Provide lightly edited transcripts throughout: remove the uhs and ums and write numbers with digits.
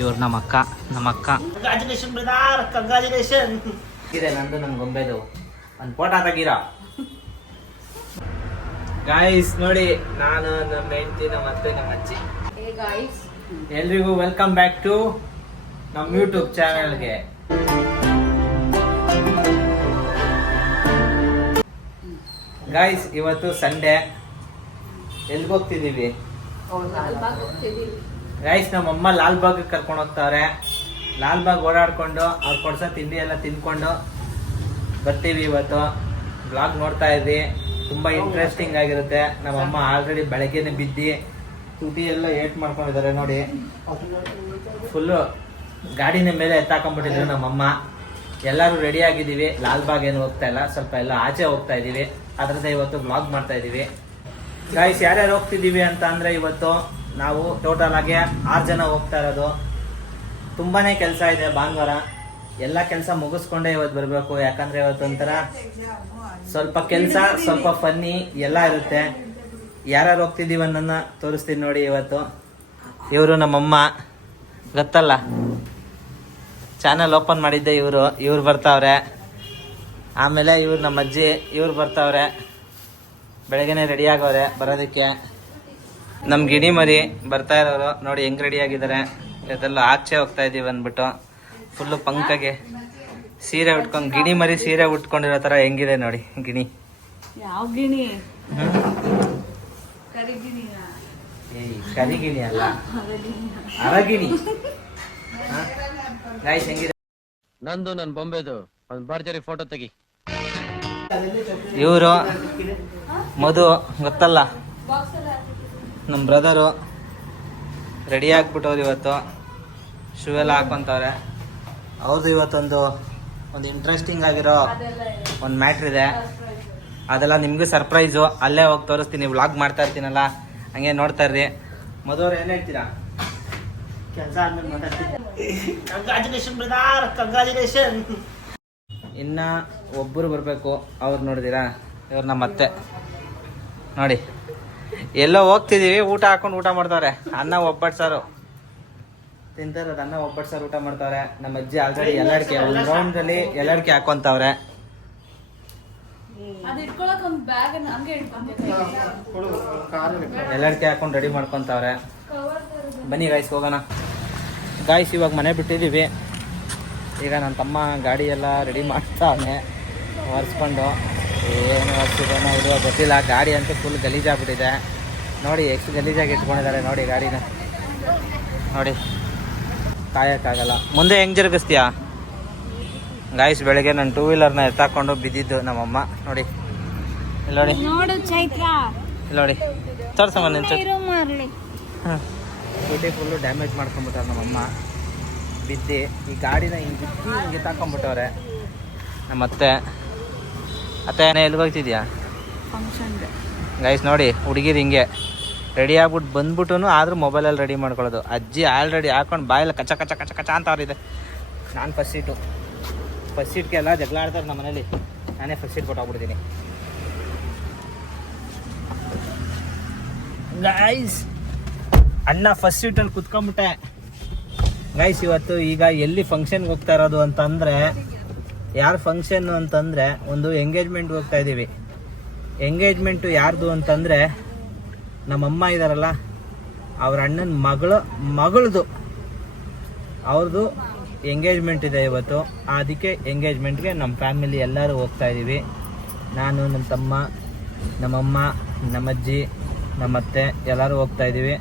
ಇವ್ರು ನಮ್ಮ ಅಕ್ಕ ಕಂಗ್ರಾಚುಲೇಷನ್ ಬ್ರದರ್, ಕಂಗ್ರಾಚುಲೇಷನ್. ಇದೆ ನಂದು ನಮ್ಮ ಗೊಂಬೆದು ಒಂದು ಫೋಟೋ ತೆಗೀರಾ ಗಾಯ್ಸ್. ನೋಡಿ ನಾನು ನಮ್ಮ ಹೆಂಡತಿ, ನಮ್ಮ ಅತ್ತೆ, ನಮ್ಮ ಅಜ್ಜಿ. ಎಲ್ರಿಗೂ ವೆಲ್ಕಮ್ ಬ್ಯಾಕ್ ಟು ನಮ್ಮ ಯೂಟ್ಯೂಬ್ ಚಾನೆಲ್ಗೆ. ಗಾಯ್ಸ್ ಇವತ್ತು ಸಂಡೇ, ಎಲ್ಗೆ ಹೋಗ್ತಿದ್ದೀವಿ ಗೈಸ್? ನಮ್ಮಮ್ಮ ಲಾಲ್ಬಾಗ್ ಕರ್ಕೊಂಡು ಹೋಗ್ತಾವ್ರೆ. ಲಾಲ್ಬಾಗ್ ಓಡಾಡ್ಕೊಂಡು ಅವ್ರು ಕೊಡ್ಸೋ ತಿಂಡಿ ಎಲ್ಲ ತಿನ್ಕೊಂಡು ಬರ್ತೀವಿ. ಇವತ್ತು ಬ್ಲಾಗ್ ನೋಡ್ತಾ ಇದ್ವಿ, ತುಂಬಾ ಇಂಟ್ರೆಸ್ಟಿಂಗ್ ಆಗಿರುತ್ತೆ. ನಮ್ಮಮ್ಮ ಆಲ್ರೆಡಿ ಬೆಳಗ್ಗೆನೆ ಬಿದ್ದು ತುಟಿ ಎಲ್ಲ ಏಟ್ ಮಾಡ್ಕೊಂಡಿದ್ದಾರೆ ನೋಡಿ. ಫುಲ್ಲು ಗಾಡಿನ ಮೇಲೆ ಎತ್ತಾಕೊಂಡ್ಬಿಟ್ಟಿದ್ರು ನಮ್ಮಮ್ಮ. ಎಲ್ಲರೂ ರೆಡಿ ಆಗಿದ್ದೀವಿ. ಲಾಲ್ಬಾಗ್ ಏನು ಹೋಗ್ತಾ ಇಲ್ಲ, ಸ್ವಲ್ಪ ಎಲ್ಲ ಆಚೆ ಹೋಗ್ತಾ ಇದ್ದೀವಿ. ಅದರದ್ದೇ ಇವತ್ತು ಬ್ಲಾಗ್ ಮಾಡ್ತಾ ಇದ್ದೀವಿ ಗಾಯ್ಸ್. ಯಾರ್ಯಾರು ಹೋಗ್ತಿದ್ದೀವಿ ಅಂತ ಅಂದ್ರೆ ಇವತ್ತು ನಾವು ಟೋಟಲ್ ಆಗಿ 6 ಜನ ಹೋಗ್ತಾ ಇರೋದು. ತುಂಬಾನೇ ಕೆಲಸ ಇದೆ ಭಾನುವಾರ, ಎಲ್ಲ ಕೆಲಸ ಮುಗಿಸ್ಕೊಂಡೇ ಇವತ್ತು ಬರಬೇಕು. ಯಾಕಂದ್ರೆ ಇವತ್ತು ಒಂಥರ ಸ್ವಲ್ಪ ಕೆಲಸ, ಸ್ವಲ್ಪ ಫನ್ನಿ ಎಲ್ಲ ಇರುತ್ತೆ. ಯಾರ್ಯಾರು ಹೋಗ್ತಿದ್ದೀವಿ ಅನ್ನೋದನ್ನ ತೋರಿಸ್ತೀನಿ ನೋಡಿ. ಇವತ್ತು ಇವರು ನಮ್ಮಮ್ಮ, ಗೊತ್ತಲ್ಲ, ಚಾನಲ್ ಓಪನ್ ಮಾಡಿದ್ದೆ ಇವ್ರು ಬರ್ತಾವ್ರೆ. ಆಮೇಲೆ ಇವ್ರು ನಮ್ಮ ಅಜ್ಜಿ, ಇವ್ರು ಬರ್ತಾವ್ರೆ. ಬೆಳಗ್ಗೆನೆ ರೆಡಿ ಆಗವ್ರೆ ಬರೋದಕ್ಕೆ. ನಮ್ಮ ಗಿಣಿ ಮರಿ ಬರ್ತಾ ಇರೋರು ನೋಡಿ ಹೆಂಗ್ ರೆಡಿ ಆಗಿದ್ದಾರೆ. ಇದೆಲ್ಲ ಆಚೆ ಹೋಗ್ತಾ ಇದೀವಿ ಅಂದ್ಬಿಟ್ಟು ಫುಲ್ಲು ಪಂಕಗೆ ಸೀರೆ ಉಟ್ಕೊಂಡು, ಗಿಣಿ ಮರಿ ಸೀರೆ ಉಟ್ಕೊಂಡಿರೋ ತರ ಹೆಂಗಿದೆ ನೋಡಿ ಗಿಣಿ. ಯಾವ ಗಿಣಿ? ಕರಿಗಿಣಿ ಅಲ್ಲ, ಅರಗಿಣಿ. ಗಾಯ್ಸ್ ಹೆಂಗಿದೆ? ನಂದು ನನ್ನ ಬೊಂಬೆದು ಒಂದು ಭರ್ಜರಿ ಫೋಟೋ ತೆಗಿ. ಇವರು ಮಧು, ಗೊತ್ತಲ್ಲ, ನಮ್ಮ ಬ್ರದರು ರೆಡಿ ಆಗ್ಬಿಟ್ಟವ್ರು. ಇವತ್ತು ಶೂ ಎಲ್ಲ ಹಾಕೊಂತವ್ರೆ. ಅವ್ರದ್ದು ಇವತ್ತೊಂದು ಇಂಟ್ರೆಸ್ಟಿಂಗ್ ಆಗಿರೋ ಒಂದು ಮ್ಯಾಟ್ರ್ ಇದೆ. ಅದೆಲ್ಲ ನಿಮ್ಗೂ ಸರ್ಪ್ರೈಸು. ಅಲ್ಲೇ ಹೋಗಿ ತೋರಿಸ್ತೀನಿ, ವ್ಲಾಗ್ ಮಾಡ್ತಾ ಇರ್ತೀನಲ್ಲ, ಹಂಗೆ ನೋಡ್ತಾ ಇರ್ರಿ. ಮಧುವ್ರು ಏನ್ ಹೇಳ್ತೀರಾ? ಕೆಲಸ ಆದ್ಮೇಲೆ ಕಂಗ್ರಾಚುಲೇಷನ್ ಬ್ರದರ್, ಕಂಗ್ರಾಚುಲೇಷನ್. ಇನ್ನ ಒಬ್ಬರು ಬರಬೇಕು, ಅವ್ರು ನೋಡಿದಿರಾ? ಇವ್ರು ನಮ್ಮ ಅತ್ತೆ ನೋಡಿ. ಎಲ್ಲೋ ಹೋಗ್ತಿದೀವಿ, ಊಟ ಹಾಕೊಂಡು ಊಟ ಮಾಡ್ತಾವ್ರೆ. ಅನ್ನ ಒಬ್ಬಟ್ಟು ಸಾರು ತಿಂತಾರೆ, ಅನ್ನ ಒಬ್ಬಟ್ಟು ಸಾರು ಊಟ ಮಾಡ್ತಾವ್ರೆ. ನಮ್ಮ ಅಜ್ಜಿ ಆಲ್ರೆಡಿ ಎಲ್ಲಾಡ್ಕೆ ಒಂದು ರೌಂಡಲ್ಲಿ ಎಲ್ಲಾಡ್ಕೆ ಹಾಕೊಂತವ್ರೆ. ಎಲ್ಲಾಡ್ಕೆ ಹಾಕೊಂಡು ರೆಡಿ ಮಾಡ್ಕೊಂತವ್ರೆ. ಬನ್ನಿ ಗಾಯ್ಸ್ ಹೋಗೋಣ. ಗಾಯ್ಸ್ ಇವಾಗ ಮನೆ ಬಿಟ್ಟಿದ್ದೀವಿ. ಈಗ ನನ್ನ ತಮ್ಮ ಗಾಡಿ ಎಲ್ಲ ರೆಡಿ ಮಾಡ್ತಾವನೆ, ಒರೆಸ್ಕೊಂಡು. ಏನು ಒರೆಸಿದೇನೋ ಇದು ಗೊತ್ತಿಲ್ಲ. ಗಾಡಿ ಅಂತೂ ಫುಲ್ ಗಲೀಜಾಗ್ಬಿಟ್ಟಿದೆ ನೋಡಿ. ಎಷ್ಟು ಗಲೀಜಾಗಿ ಇಟ್ಕೊಂಡಿದ್ದಾರೆ ನೋಡಿ ಗಾಡಿನ. ನೋಡಿ ಕಾಯೋಕ್ಕಾಗಲ್ಲ. ಮುಂದೆ ಹೆಂಗೆ ಜರುಗಿಸ್ತೀಯಾ ಗಾಯ್ಸ್? ಬೆಳಗ್ಗೆ ನಾನು 2 ವೀಲರ್ನ ಎತ್ತಾಕೊಂಡು ಬಿದ್ದಿದ್ದು ನಮ್ಮಮ್ಮ ನೋಡಿ. ಇಲ್ಲ ನೋಡಿ, ಇಲ್ಲ ನೋಡಿ, ತೋರ್ಸಮ್ಮ ನಿಂತು. ಸ್ಕೂಟಿ ಫುಲ್ಲು ಡ್ಯಾಮೇಜ್ ಮಾಡ್ಕೊಂಡ್ಬಿಟ್ಟಾರೆ ನಮ್ಮಮ್ಮ ಬಿದ್ದು. ಈ ಗಾಡಿನ ಹಿಂಗೆ ತಾಕೊಂಡ್ಬಿಟ್ಟವ್ರೆ ನಮ್ಮ ಅತ್ತೆ. ಎಲ್ಲಿಗೆ ಹೋಗ್ತಿದ್ಯಾ? ಗೈಸ್ ನೋಡಿ, ಹುಡುಗಿರು ಹಿಂಗೆ ರೆಡಿ ಆಗ್ಬಿಟ್ಟು ಬಂದ್ಬಿಟ್ಟು ಆದ್ರೂ ಮೊಬೈಲಲ್ಲಿ ರೆಡಿ ಮಾಡ್ಕೊಳ್ಳೋದು. ಅಜ್ಜಿ ಆಲ್ರೆಡಿ ಹಾಕೊಂಡು ಬಾಯೆಲ್ಲ ಕಚ ಕಚ ಕಚ ಕಚ ಅಂತ ಅವ್ರಿದೆ. ನಾನು ಫಸ್ಟ್ ಸೀಟ್ಗೆ ಎಲ್ಲ ಜಗಳ ಆಡ್ತಾರೆ ನಮ್ಮ ಮನೇಲಿ. ನಾನೇ ಫಸ್ಟ್ ಸೀಟ್ ಕೊಟ್ಟೋಗ್ಬಿಡ್ತೀನಿ ಗೈಸ್. ಅಣ್ಣ ಫಸ್ಟ್ ಸೀಟಲ್ಲಿ ಕುತ್ಕೊಂಡ್ಬಿಟ್ಟೆ ಗೈಸ್. ಇವತ್ತು ಈಗ ಎಲ್ಲಿ ಫಂಕ್ಷನ್ಗೆ ಹೋಗ್ತಾ ಇರೋದು ಅಂತಂದರೆ, ಯಾರ ಫಂಕ್ಷನ್ ಅಂತಂದರೆ ಒಂದು ಎಂಗೇಜ್ಮೆಂಟ್ಗೆ ಹೋಗ್ತಾ ಇದ್ದೀವಿ. ಎಂಗೇಜ್ಮೆಂಟು ಯಾರ್ದು ಅಂತಂದರೆ ನಮ್ಮಮ್ಮ ಇದ್ದಾರಲ್ಲ, ಅವ್ರ ಅಣ್ಣನ ಮಗಳದು ಅವ್ರದ್ದು ಎಂಗೇಜ್ಮೆಂಟ್ ಇದೆ ಇವತ್ತು. ಅದಕ್ಕೆ ಎಂಗೇಜ್ಮೆಂಟ್ಗೆ ನಮ್ಮ ಫ್ಯಾಮಿಲಿ ಎಲ್ಲರೂ ಹೋಗ್ತಾ ಇದ್ದೀವಿ. ನಾನು, ನಮ್ಮ ತಮ್ಮ, ನಮ್ಮಮ್ಮ, ನಮ್ಮಜ್ಜಿ, ನಮ್ಮತ್ತೆ ಎಲ್ಲರೂ ಹೋಗ್ತಾ ಇದ್ದೀವಿ.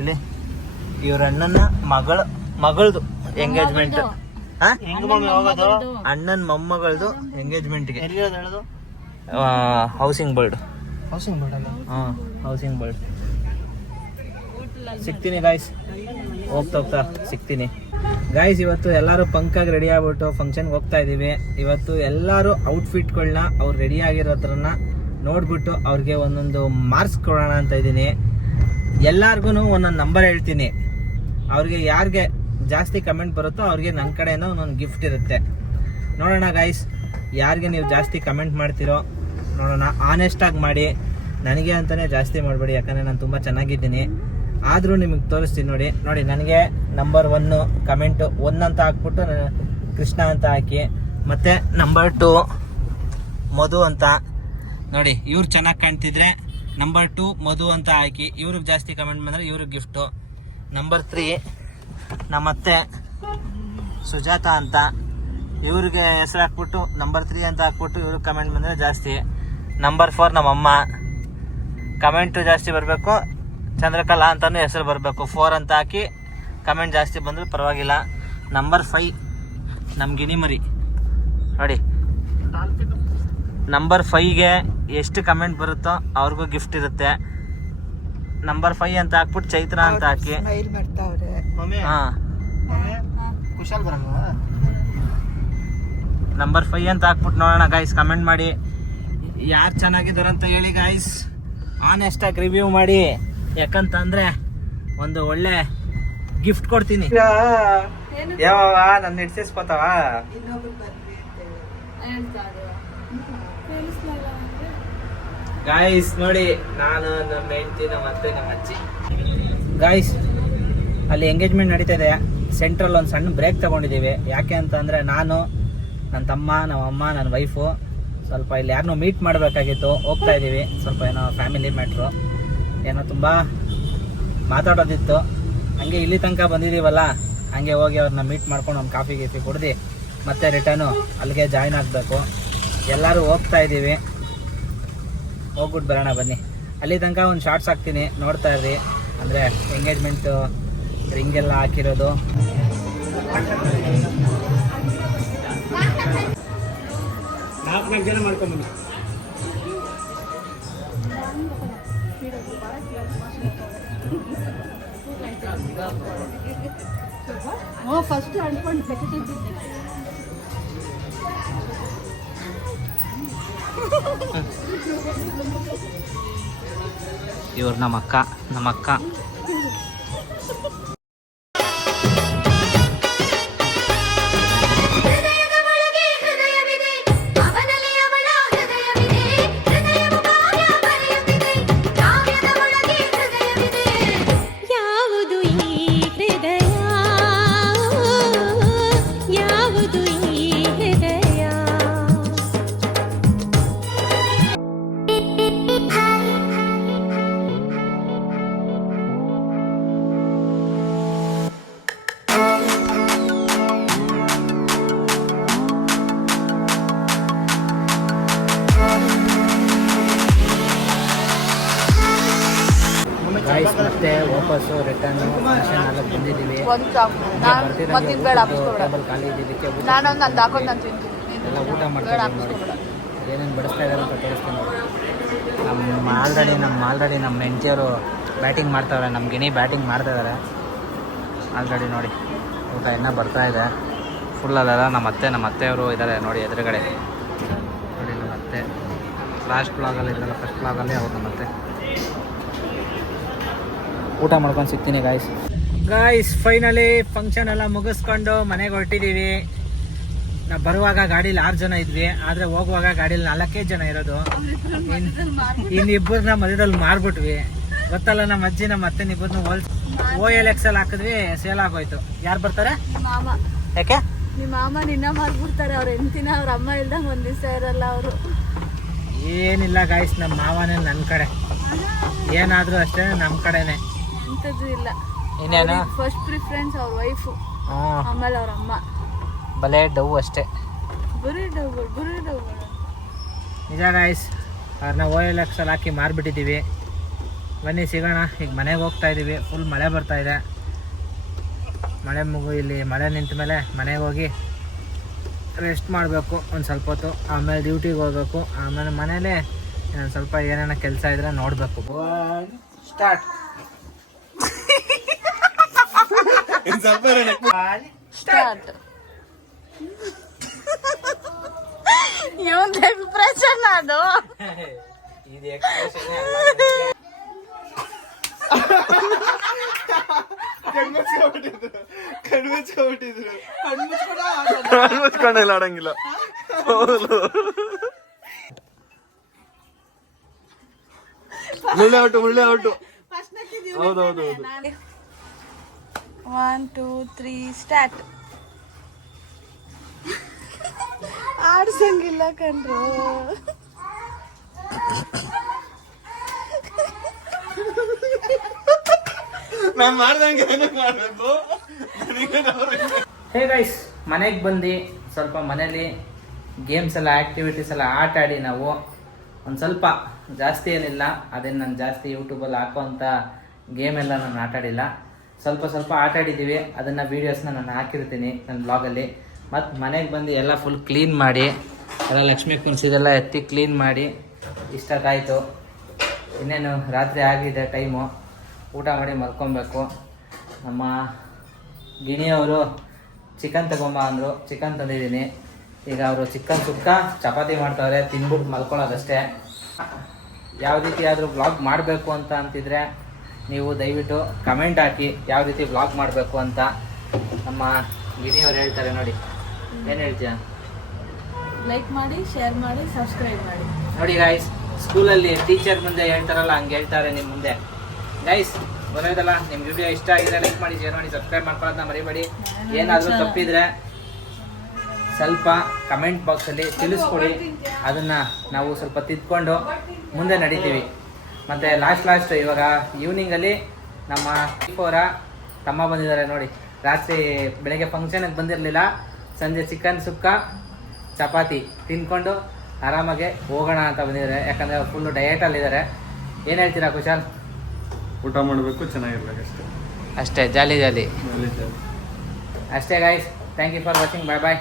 ಇಲ್ಲಿ ಇವ್ರ ಅಣ್ಣನ ಮಗಳದು ಎಂಗೇಜ್ಮೆಂಟ್. ಅಣ್ಣನ ಮೊಮ್ಮಗಳದು ಎಂಗೇಜ್ಮೆಂಟ್ಗೆ ಹೌಸಿಂಗ್ ಬೋರ್ಡ್. ಹೌಸಿಂಗ್ ಬೋರ್ಡ್ ಸಿಗ್ತೀನಿ ಗಾಯ್ಸ್, ಹೋಗ್ತಾ ಸಿಗ್ತೀನಿ ಗಾಯ್ಸ್. ಇವತ್ತು ಎಲ್ಲರೂ ಪಂಕಾಗಿ ರೆಡಿ ಆಗ್ಬಿಟ್ಟು ಫಂಕ್ಷನ್ಗೆ ಹೋಗ್ತಾ ಇದ್ದೀವಿ. ಇವತ್ತು ಎಲ್ಲರೂ ಔಟ್ಫಿಟ್ಗಳನ್ನ ಅವ್ರು ರೆಡಿ ಆಗಿರೋದ್ರನ್ನ ನೋಡ್ಬಿಟ್ಟು ಅವ್ರಿಗೆ ಒಂದೊಂದು ಮಾರ್ಕ್ಸ್ ಕೊಡೋಣ ಅಂತ ಇದ್ದೀನಿ. ಎಲ್ಲಾರ್ಗು ಒಂದೊಂದು ನಂಬರ್ ಹೇಳ್ತೀನಿ. ಅವ್ರಿಗೆ ಯಾರಿಗೆ ಜಾಸ್ತಿ ಕಮೆಂಟ್ ಬರುತ್ತೋ ಅವ್ರಿಗೆ ನನ್ನ ಕಡೆಯಿಂದ ಒಂದೊಂದು ಗಿಫ್ಟ್ ಇರುತ್ತೆ. ನೋಡೋಣ ಗಾಯ್ಸ್, ಯಾರಿಗೆ ನೀವು ಜಾಸ್ತಿ ಕಮೆಂಟ್ ಮಾಡ್ತೀರೋ ನೋಡೋಣ. ಆನೆಸ್ಟಾಗಿ ಮಾಡಿ, ನನಗೆ ಅಂತಲೇ ಜಾಸ್ತಿ ಮಾಡಬೇಡಿ, ಯಾಕಂದರೆ ನಾನು ತುಂಬ ಚೆನ್ನಾಗಿದ್ದೀನಿ. ಆದರೂ ನಿಮಗೆ ತೋರಿಸ್ತೀನಿ ನೋಡಿ ನನಗೆ ನಂಬರ್ 1 ಕಮೆಂಟು 1 ಅಂತ ಹಾಕ್ಬಿಟ್ಟು ಕೃಷ್ಣ ಅಂತ ಹಾಕಿ, ಮತ್ತು ನಂಬರ್ 2 ಮಧು ಅಂತ ನೋಡಿ, ಇವ್ರು ಚೆನ್ನಾಗಿ ಕಾಣ್ತಿದ್ರೆ ನಂಬರ್ 2 ಮಧು ಅಂತ ಹಾಕಿ, ಇವ್ರಿಗೆ ಜಾಸ್ತಿ ಕಮೆಂಟ್ ಬಂದರೆ ಇವ್ರಿಗೆ ಗಿಫ್ಟು. ನಂಬರ್ 3 ನಮ್ಮತ್ತೆ ಸುಜಾತ ಅಂತ, ಇವ್ರಿಗೆ ಹೆಸರು ಹಾಕ್ಬಿಟ್ಟು ನಂಬರ್ 3 ಅಂತ ಹಾಕ್ಬಿಟ್ಟು ಇವ್ರಿಗೆ ಕಮೆಂಟ್ ಬಂದರೆ ಜಾಸ್ತಿ. ನಂಬರ್ 4 ನಮ್ಮಮ್ಮ, ಕಮೆಂಟು ಜಾಸ್ತಿ ಬರಬೇಕು, ಚಂದ್ರಕಲಾ ಅಂತಲೂ ಹೆಸರು ಬರಬೇಕು, 4 ಅಂತ ಹಾಕಿ ಕಮೆಂಟ್ ಜಾಸ್ತಿ ಬಂದರೂ ಪರವಾಗಿಲ್ಲ. ನಂಬರ್ 5 ನಮ್ಮ ಗಿನಿಮರಿ ನೋಡಿ, ನಂಬರ್ 5ಗೆ ಎಷ್ಟು ಕಮೆಂಟ್ ಬರುತ್ತೋ ಅವ್ರಿಗೂ ಗಿಫ್ಟ್ ಇರುತ್ತೆ. ನಂಬರ್ 5 ಅಂತ ಹಾಕ್ಬಿಟ್ಟು ಚೈತ್ರ ಅಂತ ಹಾಕಿ. ಹಾಂ, ನಂಬರ್ 5 ಅಂತ ಹಾಕ್ಬಿಟ್ಟು ನೋಡೋಣ ಗಾಯ್ಸ್, ಕಮೆಂಟ್ ಮಾಡಿ ಯಾರು ಚೆನ್ನಾಗಿದ್ದಾರೆ ಅಂತ ಹೇಳಿ ಗಾಯ್ಸ್. ಆನೆಸ್ಟಾಗಿ ರಿವ್ಯೂ ಮಾಡಿ, ಯಾಕಂತಂದ್ರೆ ಒಂದು ಒಳ್ಳೆ ಗಿಫ್ಟ್ ಕೊಡ್ತೀನಿ. ಯಾವ ನನ್ನ ಹಿಡ್ಸಿಸ್ಕೋತಾವ ಗಾಯ್ಸ್. ನೋಡಿ, ನಾನು ನಮ್ಮ ಹೆಂಡತಿ, ನಮ್ಮ ಅತ್ತೆ, ನಮ್ಮ ಅಜ್ಜಿ ಗಾಯ್ಸ್ ಅಲ್ಲಿ ಎಂಗೇಜ್ಮೆಂಟ್ ನಡೀತಾ ಇದೆ. ಸೆಂಟ್ರಲ್ ಒಂದು ಸಣ್ಣ ಬ್ರೇಕ್ ತಗೊಂಡಿದ್ದೀವಿ. ಯಾಕೆ ಅಂತ ಅಂದರೆ ನಾನು, ನನ್ನ ತಮ್ಮ, ನಮ್ಮಮ್ಮ, ನನ್ನ ವೈಫು ಸ್ವಲ್ಪ ಇಲ್ಲಿ ಯಾರನ್ನೋ ಮೀಟ್ ಮಾಡಬೇಕಾಗಿತ್ತು, ಹೋಗ್ತಾ ಇದ್ದೀವಿ. ಸ್ವಲ್ಪ ಏನೋ ಫ್ಯಾಮಿಲಿ ಮ್ಯಾಟ್ರು, ಏನೋ ತುಂಬ ಮಾತಾಡೋದಿತ್ತು. ಹಂಗೆ ಇಲ್ಲಿ ತನಕ ಬಂದಿದ್ದೀವಲ್ಲ, ಹಂಗೆ ಹೋಗಿ ಅವ್ರನ್ನ ಮೀಟ್ ಮಾಡ್ಕೊಂಡು ಒಂದು ಕಾಫಿ ಗೀಫಿ ಕುಡ್ದು ಮತ್ತೆ ರಿಟರ್ನು ಅಲ್ಲಿಗೆ ಜಾಯ್ನ್ ಆಗಬೇಕು. ಎಲ್ಲರೂ ಹೋಗ್ತಾ ಇದ್ದೀವಿ, ಹೋಗ್ಬಿಟ್ಟು ಬರೋಣ ಬನ್ನಿ. ಅಲ್ಲಿ ತನಕ ಒಂದು ಶಾರ್ಟ್ಸ್ ಹಾಕ್ತೀನಿ, ನೋಡ್ತಾ ಇರ್ರಿ. ಅಂದರೆ ಎಂಗೇಜ್ಮೆಂಟು ರಿಂಗೆಲ್ಲ ಹಾಕಿರೋದು. ನಾಲ್ಕು ಜನ ಮಾಡ್ಕೊಂಬನ್ನಿ. ಫಸ್ಟ್ ಅನ್ಕೊಂಡು ಇವ್ರು ನಮ್ಮ ಅಕ್ಕ. ಗಾಯ್ಸ್ ಮತ್ತೆ ವಾಪಸ್ಸು ರಿಟರ್ನ್ ಫಂಕ್ಷನ್ ಎಲ್ಲ ಬಂದಿದ್ದೀವಿ. ಟೇಬಲ್ ಖಾಲಿ ಇದ್ದಿದ್ದಕ್ಕೆ ಎಲ್ಲ ಊಟ ಮಾಡ್ತಾ ನೋಡಿ, ಏನೇನು ಬಡಿಸ್ತಾ ಇದ್ದಾರೆ ಅಂತ ತೋರಿಸ್ತೀನಿ ನೋಡಿ. ಆಲ್ರೆಡಿ ನಮ್ಮ ಹೆಂಡತಿಯವರು ಬ್ಯಾಟಿಂಗ್ ಮಾಡ್ತಾವ್ರೆ, ನಮ್ಮ ಗಿಣಿ ಬ್ಯಾಟಿಂಗ್ ಮಾಡ್ತಾ ಇದ್ದಾರೆ ಆಲ್ರೆಡಿ. ನೋಡಿ ಊಟ ಇನ್ನೂ ಬರ್ತಾ ಇದೆ, ಫುಲ್ ಅದಲ್ಲ. ನಮ್ಮ ಅತ್ತೆಯವರು ಇದ್ದಾರೆ ನೋಡಿ ಎದುರುಗಡೆ. ನೋಡಿ ನಮ್ಮ ಅತ್ತೆ ಲಾಸ್ಟ್ ಬ್ಲಾಗಲ್ಲಿ ಇದ್ರಲ್ಲ, ಫಸ್ಟ್ ಬ್ಲಾಗಲ್ಲಿ ಅವ್ರು ನಮ್ಮ ಅತ್ತೆ. ಊಟ ಮಾಡ್ಕೊಂಡು ಸಿಗ್ತೀನಿ ಗಾಯ್ಸ್. ಫೈನಲಿ ಫಂಕ್ಷನ್ ಎಲ್ಲ ಮುಗಿಸ್ಕೊಂಡು ಮನೆಗೆ ಹೊರಟಿದ್ದೀವಿ. ನಾವು ಬರುವಾಗ ಗಾಡೀಲಿ 6 ಜನ ಇದ್ವಿ, ಆದರೆ ಹೋಗುವಾಗ ಗಾಡೀಲಿ 4 ಜನ ಇರೋದು. ಇನ್ನಿಬ್ಬರನ್ನ ಮಧ್ಯದಲ್ಲಿ ಮಾರ್ಬಿಟ್ವಿ. ಗೊತ್ತಲ್ಲ, ನಮ್ಮ ಅಜ್ಜಿ ನಮ್ಮ ಅತ್ತೆ ಇಬ್ಬರನ್ನ OLX ಅಲ್ಲಿ ಹಾಕಿದ್ವಿ, ಸೇಲ್ ಆಗೋಯ್ತು. ಯಾರು ಬರ್ತಾರೆ? ಯಾಕೆ ನಿಮ್ಮ ಮಾಮ ನಿನ್ನ ಮಾರ್ಬಿಡ್ತಾರೆ. ಅವ್ರ ಹೆಂಡತಿನ ಅವ್ರ ಅಮ್ಮ ಇಲ್ದಂಗೆ ಒಂದ್ ದಿವಸ ಇರಲ್ಲ ಅವರು. ಏನಿಲ್ಲ ಗಾಯ್ಸ್, ನಮ್ಮ ಮಾವನೇ ನನ್ನ ಕಡೆ, ಏನಾದರೂ ಅಷ್ಟೇ ನಮ್ಮ ಕಡೆನೆ, ಎಂಥದ್ದು ಇಲ್ಲ. ಇನ್ನೇನು ಫಸ್ಟ್ ಪ್ರಿಫರೆನ್ಸ್ ಅವ್ರ ವೈಫು, ಆಮೇಲೆ ಅವ್ರ ಅಮ್ಮ. ಬಲೆ ಡವ್ ಅಷ್ಟೇ, ಬರೀ ಡವ್. ನಿಜ ಗಾಯ್ಸ್. ಅವ್ರನ್ನ OLX ಅಲ್ಲಿ ಹಾಕಿ ಮಾರ್ಬಿಟ್ಟಿದ್ದೀವಿ. ಬನ್ನಿ ಸಿಗೋಣ. ಈಗ ಮನೆಗೆ ಹೋಗ್ತಾ ಇದ್ದೀವಿ. ಫುಲ್ ಮಳೆ ಬರ್ತಾ ಇದೆ. ಇಲ್ಲಿ ಮಳೆ ನಿಂತ ಮೇಲೆ ಮನೆಗೆ ಹೋಗಿ ರೆಸ್ಟ್ ಮಾಡಬೇಕು ಒಂದು ಸ್ವಲ್ಪ ಹೊತ್ತು, ಆಮೇಲೆ ಡ್ಯೂಟಿಗೆ ಹೋಗ್ಬೇಕು. ಆಮೇಲೆ ಮನೇಲಿ ಸ್ವಲ್ಪ ಏನೇನೋ ಕೆಲಸ ಇದ್ರೆ ನೋಡಬೇಕು. ಸ್ಟಾರ್ಟ್. ಇವನ್ ಎಕ್ಸ್ಪ್ರೆಷನ್ ಅದು. ಇದು ಎಕ್ಸ್ಪ್ರೆಷನ್ ಕಣ್ಮುಚ್ಕೊಂಡೆಲ್ಲ ಆಡಂಗಿಲ್ಲ. ಮುಳ್ಳೆ ಔಟು ಹೌದೌದು 1 2 3 ಸ್ಟಾರ್ಟ್. ಆಡ್ಸಂಗಿಲ್ಲ ಕಣ್ರು. ನಾನ್ ಮಾಡ್ದಂಗೆ ಮಾಡ್ಬೇಕು. ಹೇ ಗೈಸ್, ಮನೆಗೆ ಬಂದು ಸ್ವಲ್ಪ ಮನೇಲಿ ಗೇಮ್ಸ್ ಎಲ್ಲ ಆ್ಯಕ್ಟಿವಿಟೀಸ್ ಎಲ್ಲ ಆಟ ಆಡಿ ನಾವು ಒಂದು ಸ್ವಲ್ಪ, ಜಾಸ್ತಿ ಏನಿಲ್ಲ, ಅದೇನು ನಾನು ಜಾಸ್ತಿ ಯೂಟ್ಯೂಬಲ್ಲಿ ಹಾಕೋವಂಥ ಗೇಮ್ ಎಲ್ಲ ನಾನು ಆಟ ಆಡಿಲ್ಲ. ಸ್ವಲ್ಪ ಆಟ ಆಡಿದ್ದೀವಿ. ಅದನ್ನು ವೀಡಿಯೋಸ್ನ ನಾನು ಹಾಕಿರ್ತೀನಿ ನನ್ನ ಬ್ಲಾಗಲ್ಲಿ. ಮತ್ತು ಮನೆಗೆ ಬಂದು ಎಲ್ಲ ಫುಲ್ ಕ್ಲೀನ್ ಮಾಡಿ, ಎಲ್ಲ ಲಕ್ಷ್ಮೀ ಕುಣಿಸಿದೆಲ್ಲ ಎತ್ತಿ ಕ್ಲೀನ್ ಮಾಡಿ ಇಷ್ಟಕ್ಕಾಯಿತು. ಇನ್ನೇನು ರಾತ್ರಿ ಆಗಿದೆ ಟೈಮು, ಊಟ ಮಾಡಿ ಮಲ್ಕೊಬೇಕು. ನಮ್ಮ ಗಿಣಿಯವರು ಚಿಕನ್ ತಗೊಂಬ ಅಂದರು, ಚಿಕನ್ ತಂದಿದ್ದೀನಿ. ಈಗ ಅವರು ಚಿಕನ್ ಸುಕ್ಕ ಚಪಾತಿ ಮಾಡ್ತಾವ್ರೆ, ತಿನ್ಬಿಟ್ಟು ಮಲ್ಕೊಳ್ಳೋದಷ್ಟೇ. ಯಾವ ರೀತಿ ಆದರೂ ವ್ಲಾಗ್ ಮಾಡಬೇಕು ಅಂತ ಅಂತಿದ್ರೆ ನೀವು ದಯವಿಟ್ಟು ಕಮೆಂಟ್ ಹಾಕಿ ಯಾವ ರೀತಿ ವ್ಲಾಗ್ ಮಾಡಬೇಕು ಅಂತ. ನಮ್ಮ ಗಿಣಿಯವ್ರು ಹೇಳ್ತಾರೆ ನೋಡಿ, ಏನು ಹೇಳ್ತೀಯ? ಲೈಕ್ ಮಾಡಿ, ಶೇರ್ ಮಾಡಿ, ಸಬ್ಸ್ಕ್ರೈಬ್ ಮಾಡಿ. ನೋಡಿ ಗೈಸ್, ಸ್ಕೂಲಲ್ಲಿ ಟೀಚರ್ ಮುಂದೆ ಹೇಳ್ತಾರಲ್ಲ ಹಂಗೆ ಹೇಳ್ತಾರೆ ನಿಮ್ಮ ಮುಂದೆ. ಗೈಸ್ ಗೊತ್ತಾಯ್ತಲ್ಲ, ನಿಮ್ಮ ವಿಡಿಯೋ ಇಷ್ಟ ಆಗಿದ್ರೆ ಲೈಕ್ ಮಾಡಿ, ಶೇರ್ ಮಾಡಿ, ಸಬ್ಸ್ಕ್ರೈಬ್ ಮಾಡ್ಕೊಳ್ಳೋದನ್ನ ಮರಿಬೇಡಿ. ಏನಾದರೂ ತಪ್ಪಿದ್ರೆ ಸ್ವಲ್ಪ ಕಮೆಂಟ್ ಬಾಕ್ಸಲ್ಲಿ ತಿಳಿಸ್ಕೊಡಿ, ಅದನ್ನು ನಾವು ಸ್ವಲ್ಪ ತಿದ್ಕೊಂಡು ಮುಂದೆ ನಡೀತೀವಿ. ಮತ್ತು ಲಾಸ್ಟ್ ಇವಾಗ ಈವ್ನಿಂಗಲ್ಲಿ ನಮ್ಮ ಅವರ ತಮ್ಮ ಬಂದಿದ್ದಾರೆ ನೋಡಿ. ರಾತ್ರಿ ಬೆಳಗ್ಗೆ ಫಂಕ್ಷನ್ಗೆ ಬಂದಿರಲಿಲ್ಲ, ಸಂಜೆ ಚಿಕನ್ ಸುಕ್ಕ ಚಪಾತಿ ತಿನ್ಕೊಂಡು ಆರಾಮಾಗೆ ಹೋಗೋಣ ಅಂತ ಬಂದಿದ್ದಾರೆ. ಯಾಕಂದರೆ ಫುಲ್ಲು ಡಯಟಲ್ಲಿದ್ದಾರೆ. ಏನು ಹೇಳ್ತೀರಾ ಕುಶಾಲ್? ಊಟ ಮಾಡಬೇಕು, ಚೆನ್ನಾಗಿರ್ಬೇಕು ಅಷ್ಟೇ. ಅಷ್ಟೇ, ಜಾಲಿ ಅಷ್ಟೇ guys. Thank you for watching. Bye bye.